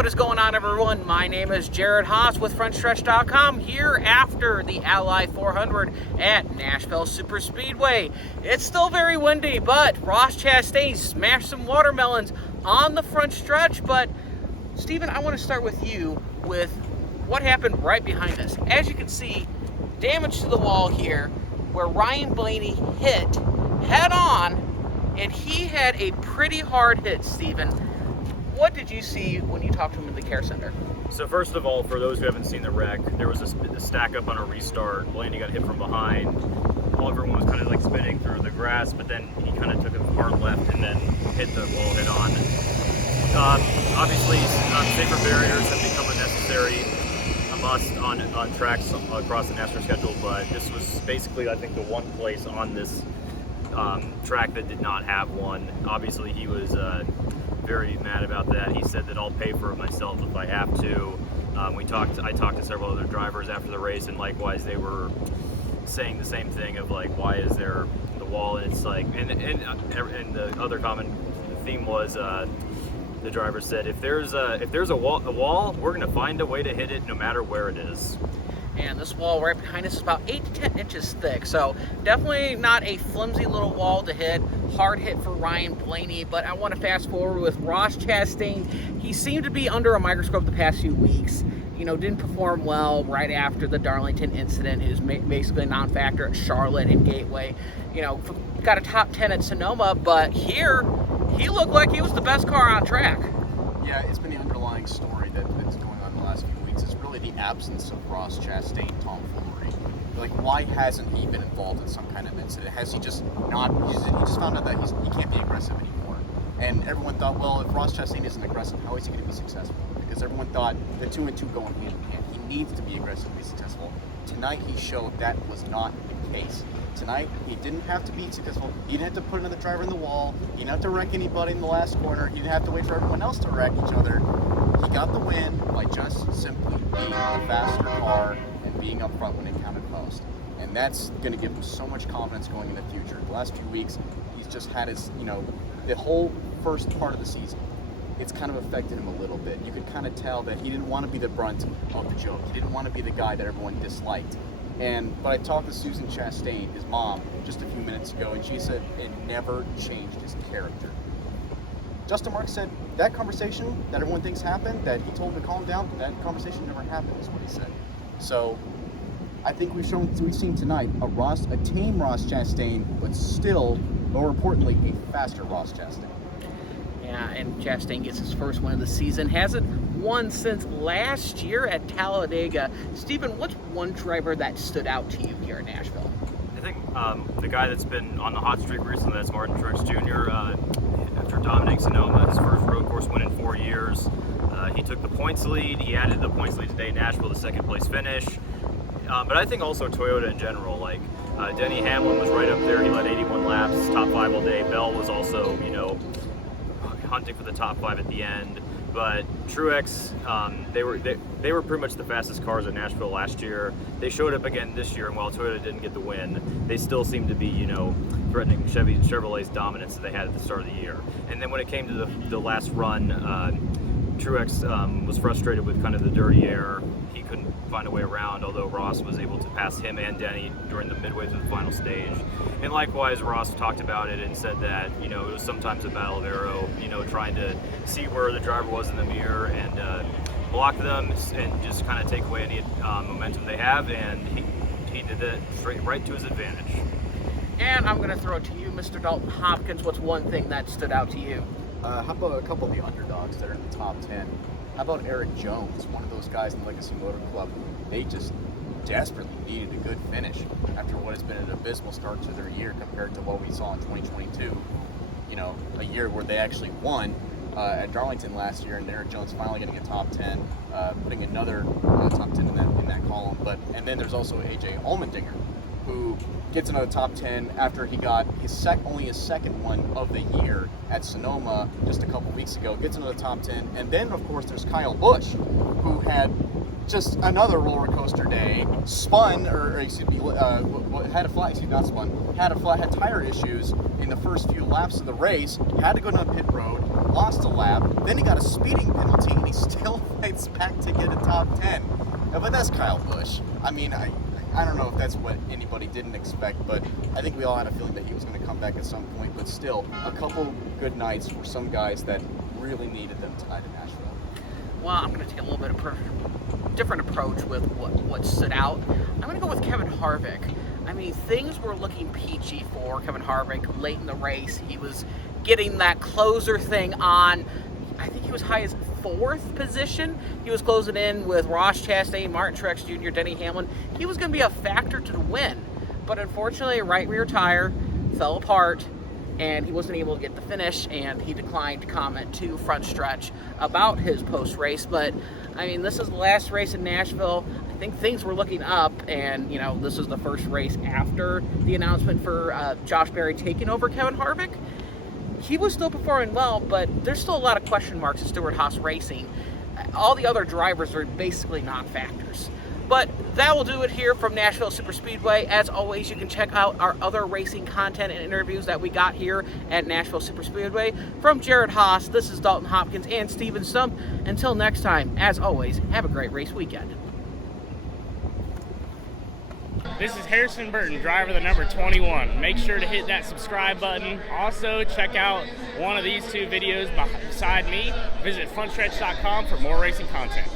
What is going on, everyone? My name is Jared Haas with Frontstretch.com here after the Ally 400 at Nashville Superspeedway. It's still very windy, but Ross Chastain smashed some watermelons on the front stretch. But Stephen, I want to start with you with what happened right behind us. As you can see, damage to the wall here where Ryan Blaney hit head on, and he had a pretty hard hit, Stephen. What did you see when you talked to him in the care center? So first of all, for those who haven't seen the wreck, there was a stack up on a restart. Blaney got hit from behind. Everyone was kind of like spinning through the grass, but then he kind of took a hard left and then hit the wall head on. Obviously, safer barriers have become a necessary must on tracks across the NASCAR schedule, but this was basically, I think, the one place on this track that did not have one. Obviously, he was very mad about that. He said that I'll pay for it myself if I have to. I talked to several other drivers after the race, and likewise they were saying the same thing of like, why is there the wall? And it's like, and the other common theme was the driver said, if there's a wall, we're gonna find a way to hit it no matter where it is. And this wall right behind us is about 8 to 10 inches thick, so definitely not a flimsy little wall to hit. Hard hit for Ryan Blaney, but I want to fast forward with Ross Chastain. He seemed to be under a microscope the past few weeks. You know, didn't perform well right after the Darlington incident. He was basically a non-factor at Charlotte and Gateway. You know, got a top 10 at Sonoma, but here he looked like he was the best car on track. Yeah, it's been the underlying story that's going on the last few weeks. It's really the absence of Ross Chastain tomfoolery. Like, why hasn't he been involved in some kind of incident? Has he just not? He just found out that he can't be aggressive anymore. And everyone thought, well, if Ross Chastain isn't aggressive, how is he going to be successful? Because everyone thought the 2 and 2 going hand in hand. He needs to be aggressive to be successful. Tonight he showed that was not the case. Tonight, he didn't have to be successful. He didn't have to put another driver in the wall. He didn't have to wreck anybody in the last corner. He didn't have to wait for everyone else to wreck each other. He got the win by just simply being the faster car and being up front when it counted most. And that's going to give him so much confidence going in the future. The last few weeks, he's just had his, the whole first part of the season, it's kind of affected him a little bit. You could kind of tell that he didn't want to be the brunt of the joke. He didn't want to be the guy that everyone disliked. But I talked to Susan Chastain, his mom, just a few minutes ago, and she said it never changed his character. Justin Marks said that conversation that everyone thinks happened, that he told him to calm down, that conversation never happened, is what he said. So I think we've seen tonight a tame Ross Chastain, but still, more importantly, a faster Ross Chastain. Yeah, and Chastain gets his first win of the season. Hasn't won since last year at Talladega. Stephen, what's one driver that stood out to you here at Nashville? I think the guy that's been on the hot streak recently, that's Martin Truex Jr. After dominating Sonoma, his first road course win in 4 years. He took the points lead. He added the points lead today in Nashville, the second place finish. But I think also Toyota in general, like Denny Hamlin was right up there. He led 81 laps, top 5 all day. Bell was also, hunting for the top 5 at the end. But Truex, they were pretty much the fastest cars at Nashville last year. They showed up again this year, and while Toyota didn't get the win, they still seemed to be, threatening Chevrolet's dominance that they had at the start of the year. And then when it came to the last run, Truex was frustrated with kind of the dirty air. He couldn't find a way around, although Ross was able to pass him and Denny during the midway through the final stage. And likewise, Ross talked about it and said that, it was sometimes a battle of arrow, trying to see where the driver was in the mirror and block them and just kind of take away any momentum they have, and he did that right to his advantage. And I'm going to throw it to you, Mr. Dalton Hopkins. What's one thing that stood out to you? How about a couple of the underdogs that are in the top 10? How about Eric Jones, one of those guys in the Legacy Motor Club? They just desperately needed a good finish after what has been an abysmal start to their year compared to what we saw in 2022. A year where they actually won at Darlington last year, and Eric Jones finally getting a top 10, putting another top 10 in that column. And then there's also AJ Allmendinger, who gets another top 10 after he got only his second one of the year at Sonoma just a couple weeks ago. Gets another top 10, and then of course there's Kyle Busch, who had just another roller coaster day. Had tire issues in the first few laps of the race. Had to go down pit road, lost a lap, Then he got a speeding penalty, and he still fights back to get a top 10. But that's Kyle Busch. I mean, I don't know if that's what anybody didn't expect, but I think we all had a feeling that he was going to come back at some point. But still, a couple good nights for some guys that really needed them tonight in Nashville. Well, I'm going to take a little bit of different approach with what stood out. I'm going to go with Kevin Harvick. I mean, things were looking peachy for Kevin Harvick late in the race. He was getting that closer thing on. I think he was high as 4th position. He was closing in with Ross Chastain, Martin Truex Jr., Denny Hamlin. He was going to be a factor to the win. But unfortunately, right rear tire fell apart, and he wasn't able to get the finish, and he declined to comment to Frontstretch about his post-race. But, I mean, this is the last race in Nashville. I think things were looking up, and, this is the first race after the announcement for Josh Berry taking over Kevin Harvick. He was still performing well, but there's still a lot of question marks at Stewart-Haas Racing. All the other drivers are basically non-factors. But that will do it here from Nashville Superspeedway. As always, you can check out our other racing content and interviews that we got here at Nashville Superspeedway. From Jared Haas, this is Dalton Hopkins and Stephen Stumpf. Until next time, as always, have a great race weekend. This is Harrison Burton, driver the number 21. Make sure to hit that subscribe button. Also, check out one of these 2 videos beside me. Visit frontstretch.com for more racing content.